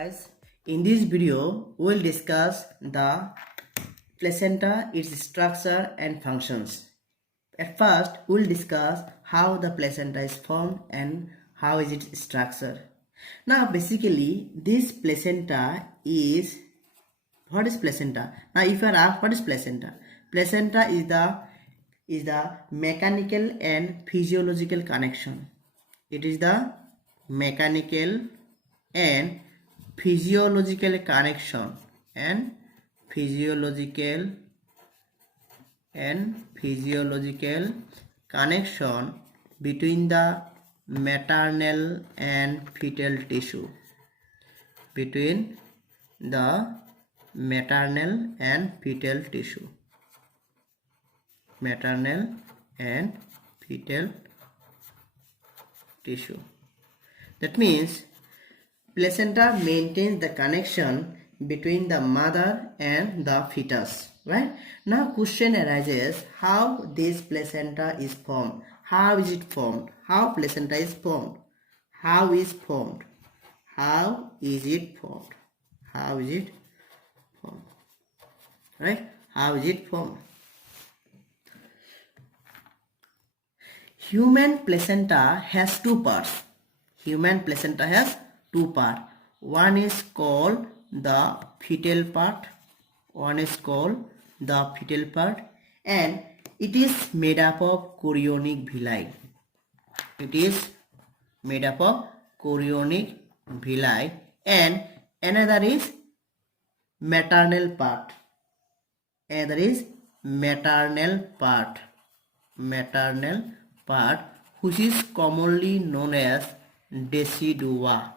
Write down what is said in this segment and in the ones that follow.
guys, in this video we will discuss the placenta, its structure and functions. At first we will discuss how the placenta is formed and how is its structure. Now basically this placenta is, what is placenta? Now if you are asked what is placenta? Placenta is the mechanical and physiological connection. It is the mechanical and physiological connection between the maternal and fetal tissue, between the maternal and fetal tissue, That means placenta maintains the connection between the mother and the fetus, right? Now question arises, how this placenta is formed? How is it formed? How placenta is formed? How is it formed? Right? How is it formed? Human placenta has two parts. One is called the fetal part. And it is made up of chorionic villi. And another is maternal part. Which is commonly known as decidua.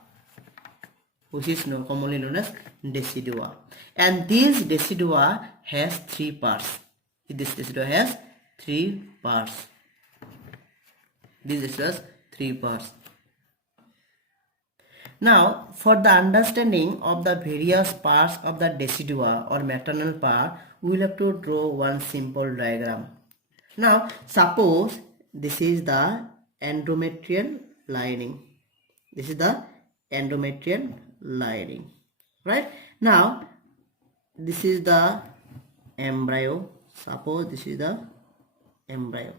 And this decidua has three parts. Now, for the understanding of the various parts of the decidua or maternal part, we will have to draw one simple diagram. Now, suppose this is the endometrial lining. Right? Now, this is the embryo. Suppose this is the embryo.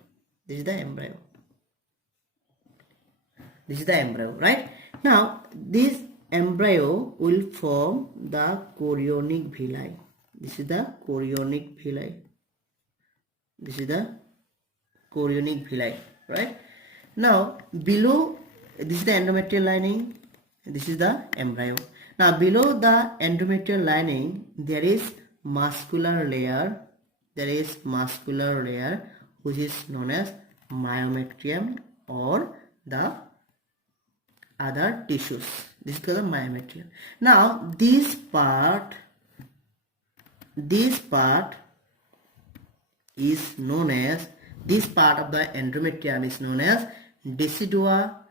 Right? Now, this embryo will form the chorionic villi. This is the chorionic villi. Right? Now, below, this is the endometrial lining. This is the embryo. Now, below the endometrial lining, there is muscular layer. Which is known as myometrium or the other tissues. This is called the myometrium. Now, this part is known as, this part of the endometrium is known as decidua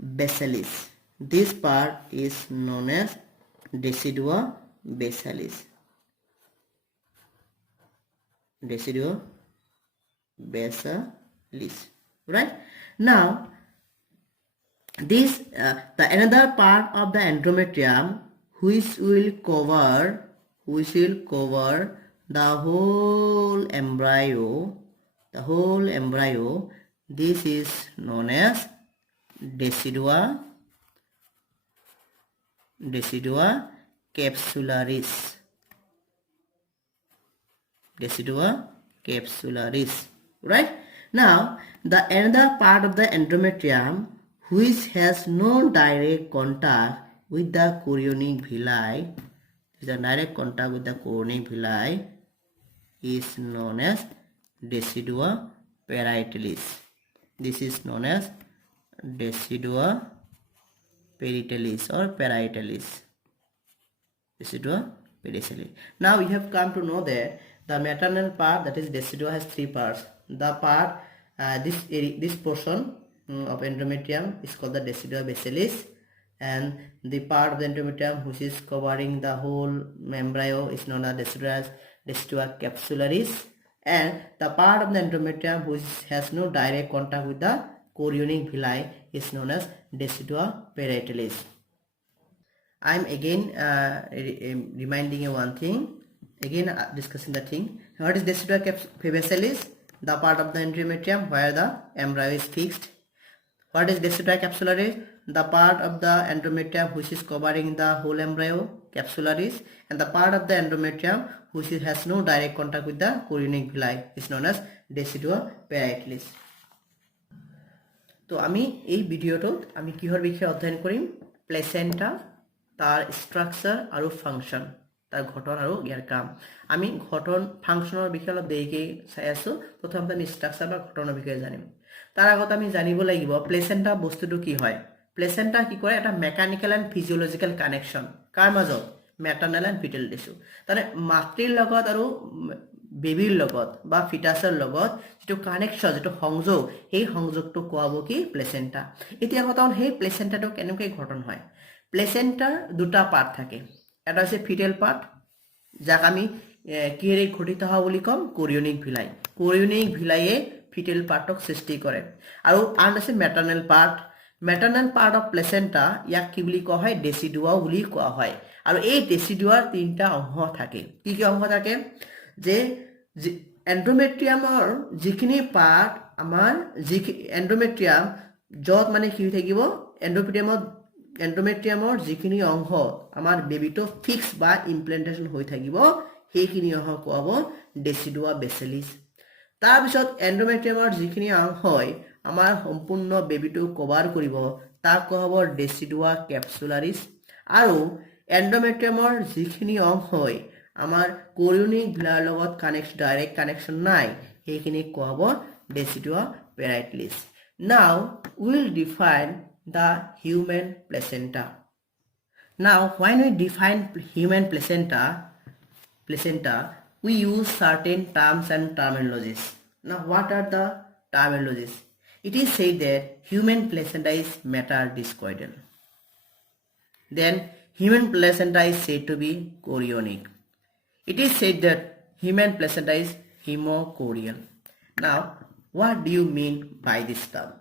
basalis. This part is known as decidua basalis. Right? Now, this the another part of the endometrium which will cover the whole embryo. This is known as decidua capsularis. Right? Now, the another part of the endometrium which has no direct contact with the chorionic villi, is known as decidua parietalis. This is known as decidua parietalis or parietalis. Now we have come to know that the maternal part, that is decidua, has three parts. The part, this portion of endometrium is called the decidua basalis, and the part of the endometrium which is covering the whole embryo is known as decidua capsularis, and the part of the endometrium which has no direct contact with the chorionic villi is known as decidua parietalis. I'm again reminding you one thing, again discussing the thing. What is decidua parietalis? The part of the endometrium where the embryo is fixed. What is decidua capsularis? The part of the endometrium which is covering the whole embryo, capsularis, and the part of the endometrium which has no direct contact with the chorionic villi is known as decidua parietalis. তো আমি এই ভিডিওটোত আমি কিহৰ বিষয়ে অধ্যয়ন কৰিম? Placenta, তাৰ structure আৰু function, তাৰ গঠন আৰু ইয়াৰ কাম। আমি গঠন ফাংচনৰ বিষয়ে অলপ দেৰিকৈ চাই আছো। প্ৰথমতে আমি স্ট্ৰাকচাৰ বা গঠনৰ বিষয়ে জানিম। তাৰ আগত আমি জানিব লাগিব প্লেসেন্টা বস্তুটো কি হয়। প্লেসেন্টা কি কৰে? এটা মেকানিক্যাল এণ্ড ফিজিঅলজিক্যাল কানেকশ্যন কাৰ মাজত? মেটাৰ্নেল এণ্ড ফিটেল টিস্যু। তাৰমানে মাতৃৰ লগত আৰু বেবিৰ লগত বা ফিটাছৰ লগত যেটো কানেকশ্যন, যেটো সংযোগ, সেই সংযোগটো কোৱাব কি? প্লেসেন্টা। এতিয়া কথা হ'ল সেই প্লেসেন্টাটো কেনেকৈ গঠন হয়। প্লেসেন্টাৰ দুটা পাৰ্ট থাকে। এটা হৈছে ফিটেল পাৰ্ট, যাক আমি কিহেৰে গঠিত হোৱা বুলি ক'ম? কোৰিয়নিক ভিলাই। কোৰিয়নিক ভিলাইয়ে ফিটেল পাৰ্টক সৃষ্টি কৰে। আৰু আন আছে মেটাৰ্নেল পাৰ্ট। মেটাৰ্নেল পাৰ্ট অফ প্লেসেন্টা, ইয়াক কি বুলি কোৱা হয়? ডেচিডুয়া বুলি কোৱা হয়। আৰু এই ডেচিডুয়াৰ তিনিটা অংশ থাকে। কি কি অংশ থাকে? যে এন্ডোমেট্ৰিয়ামৰ যিখিনি পাৰ্ট, আমাৰ এন্ডোমেট্ৰিয়াম য'ত মানে কি হৈ থাকিব? এন্ডোমেট্ৰিয়ামৰ যিখিনি অংশ আমাৰ বেবিটো ফিক্স বা ইমপ্লেণ্টেশ্যন হৈ থাকিব, সেইখিনি অংশ কোৱাব ডেচিডুয়া বেচিলিছ। তাৰপিছত এন্ডোমেট্ৰিয়ামৰ যিখিনি অংশই আমাৰ সম্পূৰ্ণ বেবিটো কভাৰ কৰিব, তাক কোৱা হ'ব ডেচিডুয়া কেপচুলাৰিছ। আৰু এন্ডোমেট্ৰিয়ামৰ যিখিনি অংশই আমাৰ কোৰিয়নিক ভিলাৰ লগত ডাইৰেক্ট কানেকশ্যন নাই, সেইখিনি কোৱা হ'ব ডেচিডুয়া parietalis. Now we will define the human placenta. Now when we define human placenta, we use certain terms and terminologies. Now what are the terminologies? It is said that human placenta is metardiscoidal. Then human placenta is said to be chorionic. It is said that human placenta is hemochorial. Now what do you mean by this term?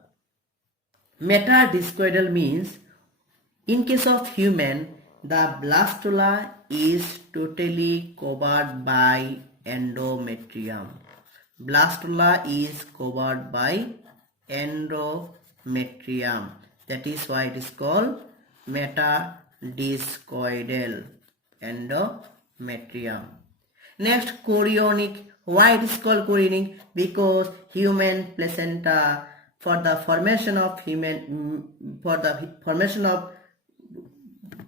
Metardiscoidal means in case of human, the blastula is totally covered by endometrium. Blastula is covered by endometrium. That is why it is called metardiscoidal. Endometrium. Next, chorionic. Why it is called chorionic? Because human placenta, for the formation of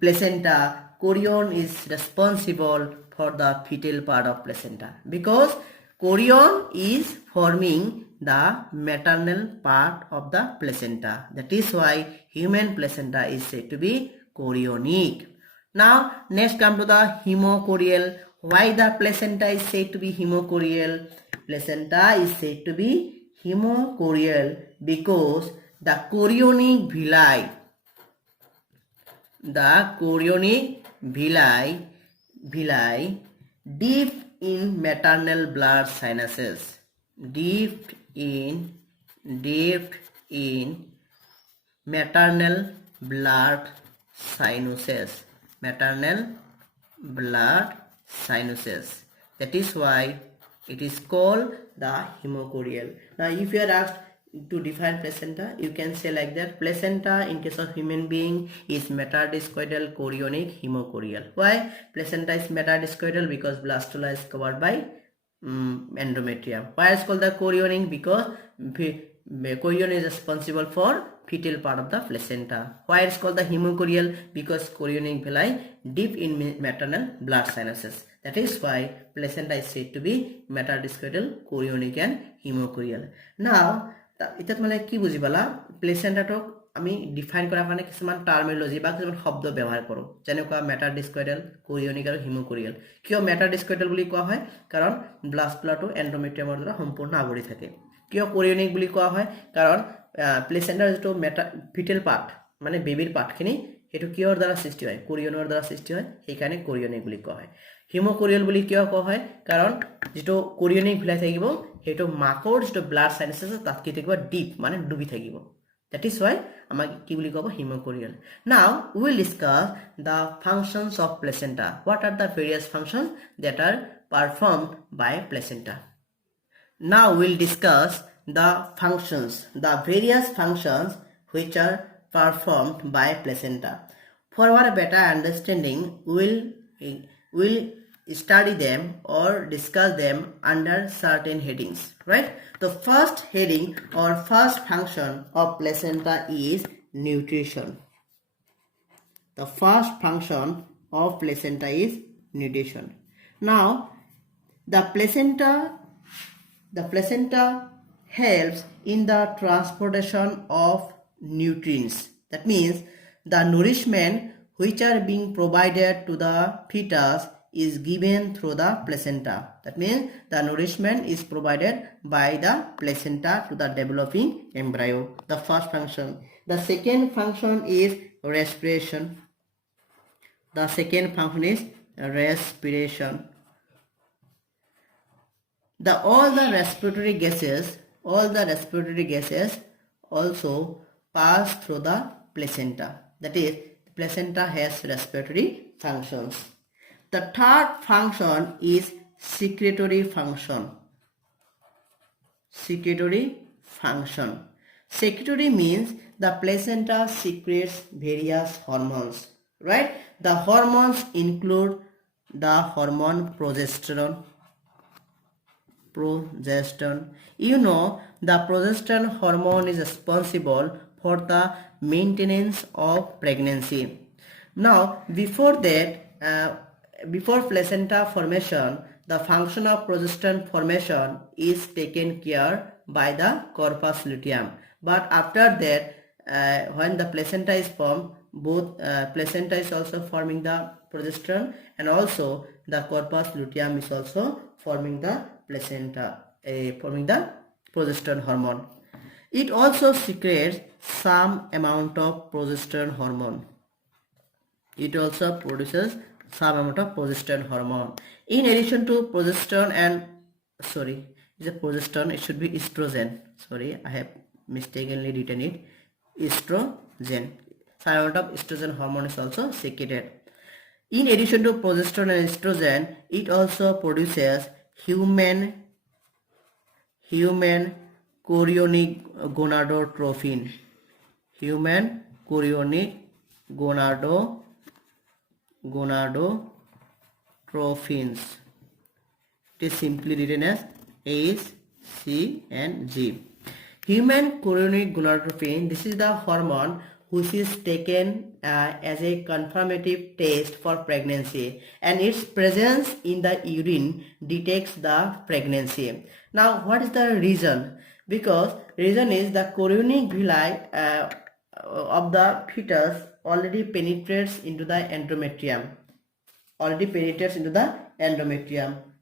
placenta, chorion is responsible for the fetal part of placenta. Because chorion is forming the maternal part of the placenta. That is why human placenta is said to be chorionic. Now next come to the hemochorial. Why the placenta is said to be hemochorial? Placenta is said to be hemochorial because the chorionic villi deep in maternal blood sinuses. Deep in maternal blood sinuses. That is why it is called the hemochorial. Now if you are asked to define placenta, you can say like that: placenta in case of human being is metardiscoidal, chorionic, hemochorial. Why placenta is metardiscoidal? Because blastula is covered by endometrium. Why is called the chorionic? Because chorion is responsible for fetal part of the placenta. Why it's called the hemochorial? Because chorionic villi deep in maternal blood sinuses. That is why placenta is said to be metardiscoidal, chorionic and hemochorial. Now ইতাত মানে কি বুজি পালা? প্লেসেন্টাটোক আমি define কৰাৰ কাৰণে কিছুমান টাৰ্মিনলজি বা কিছুমান শব্দ ব্যৱহাৰ কৰোঁ, যেনেকুৱা মেটাৰডিস্কয়েডাল, কোৰিয়নিক আৰু হিমোকোৰিয়েল। কিয় মেটাৰডিস্কয়েডাল বুলি কোৱা হয়? কাৰণ ব্লাষ্টুলাটো এন্ডোমেট্ৰিয়ামৰ দ্বাৰা সম্পূৰ্ণ আৱৰি থাকে। কিয় কোৰিয়নিক বুলি কোৱা হয়? কাৰণ প্লেসেন্টাৰ যিটো ফিটেল পাৰ্ট মানে বেবিৰ পাৰ্টখিনি সেইটো কিহৰ দ্বাৰা সৃষ্টি হয়? কোৰিয়নৰ দ্বাৰা সৃষ্টি হয়, সেইকাৰণে কোৰিয়নিক বুলি কোৱা হয়। হিমোকোৰিয়েল বুলি কিয় কোৱা হয়? কাৰণ যেটো কোৰিয়নিক ভিলাই থাকিব সেইটো মাকৰ যেটো ব্লাড সাইনাস আছে তাত কি থাকিব? ডিপ মানে ডুবি থাকিব। That is why আমাকে কি বলি কব hemochorial. Now we will discuss the functions of placenta. What are the various functions that are performed by placenta? Now we will discuss the functions, the various functions which are performed by placenta. For our better understanding, we will study them or discuss them under certain headings, right? The first heading or first function of placenta is nutrition. The first function of placenta is nutrition. Now the placenta helps in the transportation of nutrients. That means the nourishment which are being provided to the fetus is given through the placenta. That means the nourishment is provided by the placenta to the developing embryo. The first function. The second function is respiration. The second function is respiration. All the respiratory gases also pass through the placenta. That is, the placenta has respiratory functions. The third function is secretory function. Secretory means the placenta secretes various hormones, right? The hormones include the hormone progesterone. You know, the progesterone hormone is responsible for the maintenance of pregnancy. Now, before placenta formation, the function of progesterone formation is taken care by the corpus luteum. But after that, when the placenta is formed, both placenta is also forming the progesterone, and also the corpus luteum is also forming the placenta, forming the progesterone hormone. It also secretes some amount of progesterone hormone. It also produces some amount of progesterone hormone. In addition to progesterone it should be estrogen. Sorry, I have mistakenly written it. Estrogen. Some amount of estrogen hormone is also secreted. In addition to progesterone and estrogen, it also produces human chorionic gonadotrophin. Human chorionic gonadotrophins. It is simply written as HCG. Human chorionic gonadotrophin, this is the hormone which is taken as a confirmative test for pregnancy, and its presence in the urine detects the pregnancy. Now, what is the reason? Because reason is the chorionic villi of the fetus already penetrates into the endometrium.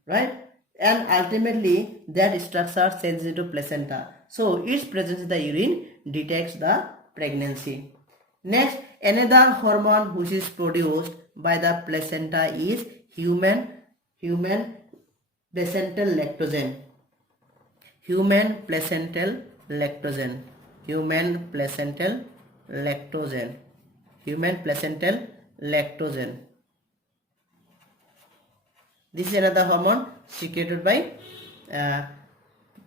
Right? And ultimately that structure changes into placenta. So its presence in the urine detects the pregnancy. Next, another hormone which is produced by the placenta is human placental lactogen. Human placental lactogen. This is another hormone secreted by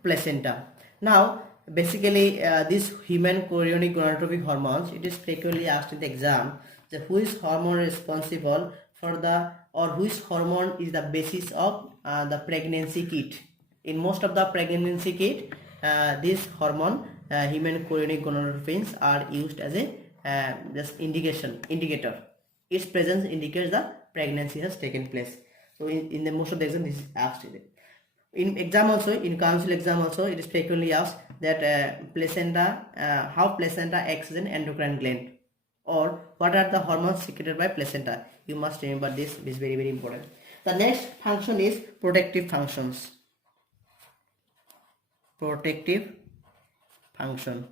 placenta. Now, basically, this human chorionic gonadotrophic hormones, it is frequently asked in the exam that which hormone is responsible for which hormone is the basis of the pregnancy kit. In most of the pregnancy kit, this hormone, human chorionic gonadotrophins, are used as a just indicator. Its presence indicates the pregnancy has taken place. So in the most of the exam, this is asked. In exam also, in council exam also, it is frequently asked that how placenta acts as an endocrine gland, or what are the hormones secreted by placenta. You must remember this. This is very, very important. The next function is protective functions. Protective function.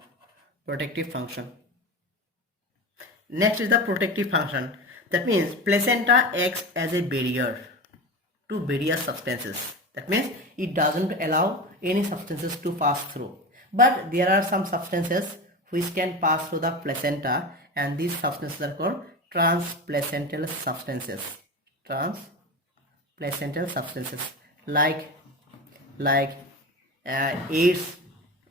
Next is the protective function. That means placenta acts as a barrier to various substances. That means it doesn't allow any substances to pass through. But there are some substances which can pass through the placenta, and these substances are called transplacental substances. Transplacental substances like AIDS,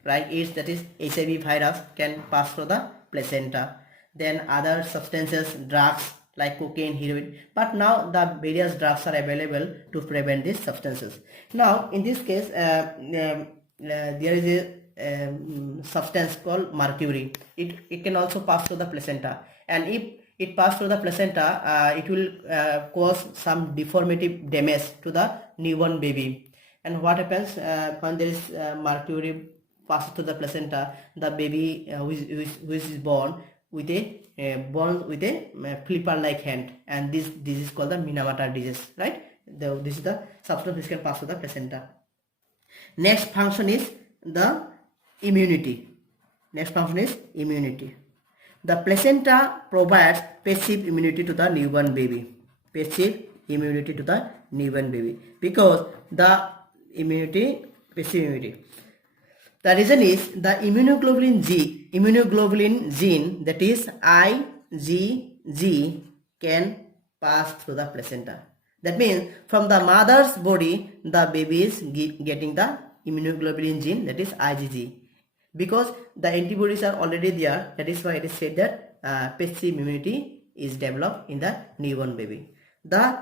that is HIV virus can pass through the placenta. Then other substances, drugs like cocaine, heroin, but now the various drugs are available to prevent these substances. Now in this case there is a substance called mercury. It can also pass through the placenta, and if it passes through the placenta, it will cause some deformative damage to the newborn baby. And what happens when there is mercury passes through the placenta, the baby which is born with a flipper like hand, and this is called the Minamata disease, right? This is the substance which can pass through the placenta. Next function is the immunity. The placenta provides passive immunity to the newborn baby. Because the passive immunity. The reason is the immunoglobulin gene, that is IgG, can pass through the placenta. That means from the mother's body, the baby is getting the immunoglobulin gene, that is IgG. Because the antibodies are already there, that is why it is said that passive immunity is developed in the newborn baby. The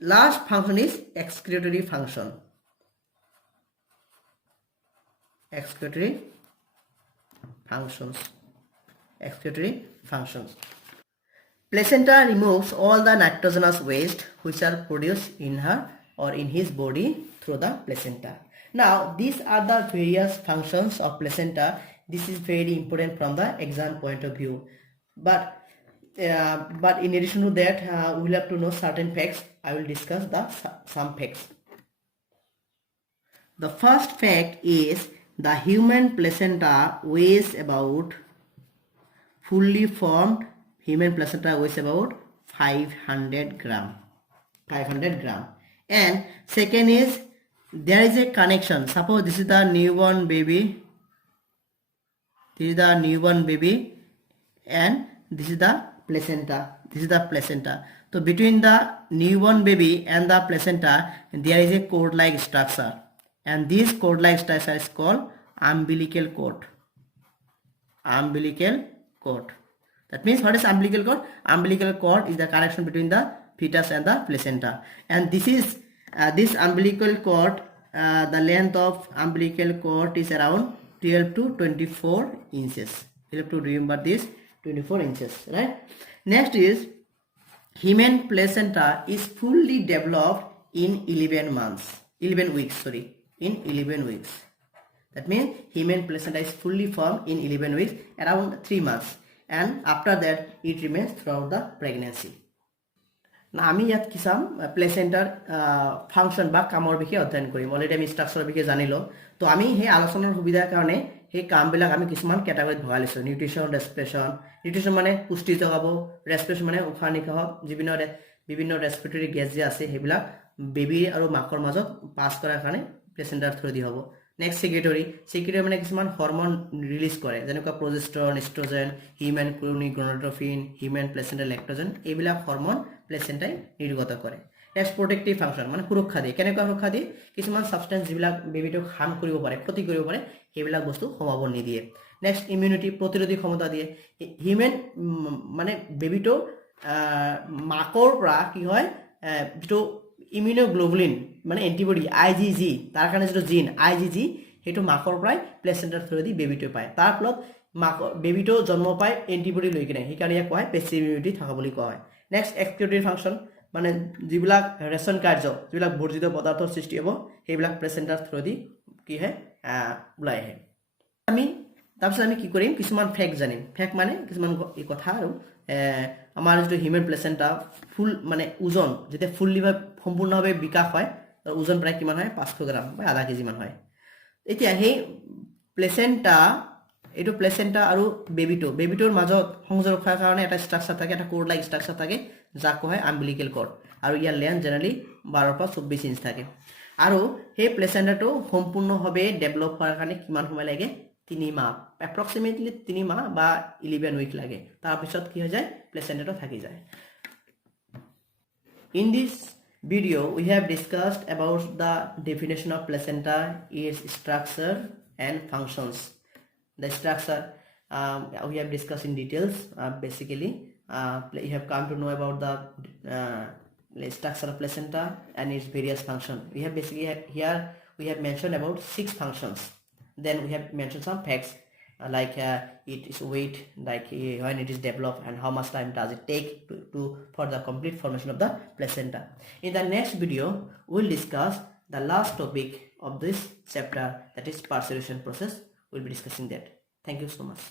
last function is excretory function. Excretory functions. Placenta removes all the nitrogenous waste which are produced in her or in his body through the placenta. Now these are the various functions of placenta. This is very important from the exam point of view. But in addition to that, we will have to know certain facts. I will discuss some facts. The first fact is the human placenta weighs about, fully formed human placenta weighs about 500 gram. And second is there is a connection. Suppose this is the newborn baby. And this is the placenta. So between the newborn baby and the placenta, there is a cord-like structure, and this cord-like structure is called umbilical cord. That means, what is umbilical cord? Umbilical cord is the connection between the fetus and the placenta, and this is this umbilical cord. The length of umbilical cord is around 12 to 24 inches. You have to remember this, 24 inches, right? Next is human placenta is fully developed in 11 weeks. That means human placenta is fully formed in 11 weeks, around 3 months, and after that it remains throughout the pregnancy. আমি ইয়াত কিসাম প্লেসেন্টাৰ function বা কামৰ বিষয়ে অধ্যয়ন কৰিম। Already আমি ষ্ট্ৰাকচাৰৰ বিষয়ে জানিলো, তো আমি সেই আলোচনাৰ সুবিধাৰ কাৰণে সেই কামবিলাক আমি কিছুমান কেটাগৰীত ভগাই লৈছোঁ। নিউট্ৰিশ্যন, ৰেস্পিৰেশ্যন। নিউট্ৰিশ্যন মানে পুষ্টি যোগাব, ৰেস্পিৰেশ্যন মানে উশাহ নিশাহক বিভিন্ন ৰেস্পিৰেটৰী গেছ যে আছে সেইবিলাক বেবী আৰু মাকৰ মাজত পাছ কৰাৰ কাৰণে প্লেসেন্টাৰ থ্ৰুদি হ'ব। নেক্সট সেক্ৰেটৰী মানে কিছুমান হৰমন ৰিলিজ কৰে, যেনেকুৱা প্ৰজেষ্টৰন, ইষ্ট্ৰজেন, হিউমেন ক্ৰোনিক গনড্ৰফিন, হিউমেন প্লেসেন্টাল লেক্টোজেন, এইবিলাক হৰমন প্লেসেন্টাই নিৰ্গত কৰে। নেক্সট প্ৰটেক্টিভ ফাংচন মানে সুৰক্ষা দিয়ে। কেনেকুৱা সুৰক্ষা দিয়ে? কিছুমান সাবষ্টেন্স যিবিলাক বেবিটোক হাৰ্ম কৰিব পাৰে, ক্ষতি কৰিব পাৰে, সেইবিলাক বস্তু সোমাব নিদিয়ে। নেক্সট ইমিউনিটি, প্ৰতিৰোধী ক্ষমতা দিয়ে। হিউমেন মানে বেবিটো মাকৰ পৰা কি হয়, যিটো ইমিউনোগ্লোবুলিন মানে এন্টিবডি IgG, তাৰ কাৰণে যিটো জিন IgG, সেইটো মাকৰ পৰাই প্লেসেন্টাৰ থ্ৰুদি বেবিটো পায়। তাৰ ফলত বেবিটো জন্ম পায় এন্টিবডি লৈ কিনে, সেইকাৰণে ইয়াক কোৱা হয় পেছিভ ইমিউনিটি থকা বুলি কোৱা হয়। নেক্সট এক্সক্ৰিটৰী ফাংচন মানে যিবিলাক ৰেচন কাৰ্য, যিবিলাক বৰ্জিত পদাৰ্থৰ সৃষ্টি হ'ব, সেইবিলাক প্লেসেন্টাৰ থ্ৰুদি কি হয় ওলাই আহে। তাৰপিছত আমি কি কৰিম, কিছুমান ফেক্ট জানিম। ফেক্ট মানে কিছুমান কথা আৰু আমাৰ যিটো হিউমেন প্লেসেন্টা ফুল মানে ওজন যেতিয়া সম্পূৰ্ণভাৱে বিকাশ হয়, ওজন প্ৰায় কিমান হয়, 500 গ্ৰাম বা আধা কেজি মান হয়। এতিয়া সেই প্লেসেন্টা আৰু বেবিটোৰ মাজত সংযোগ ৰখাৰ কাৰণে এটা ষ্ট্ৰাকচাৰ থাকে, এটা কোড লাইক ষ্ট্ৰাকচাৰ থাকে, যাক কোৱা হয় আম্বিলিকেল কৰ্ড, আৰু ইয়াৰ লেন্থ জেনেৰেলি 12 পৰা 24 ইঞ্চ থাকে। আৰু সেই প্লেসেন্টাটো সম্পূৰ্ণভাৱে ডেভেলপ হোৱাৰ কাৰণে কিমান সময় লাগে? 3 মাহ। এপ্ৰক্সিমেটলি 3 মাহ বা 11 উইক লাগে, তাৰপিছত কি হৈ যায় প্লেচেণ্টাটো থাকি যায়। In this video we have discussed about the definition of placenta, its structure and functions. The structure we have discussed in details. Basically you have come to know about the structure of placenta and its various functions. We have basically here we have mentioned about 6 functions. Then we have mentioned some facts like its weight, like when it is developed and how much time does it take for the complete formation of the placenta. In the next video we will discuss the last topic of this chapter, that is parturition process. We will be discussing that. Thank you so much.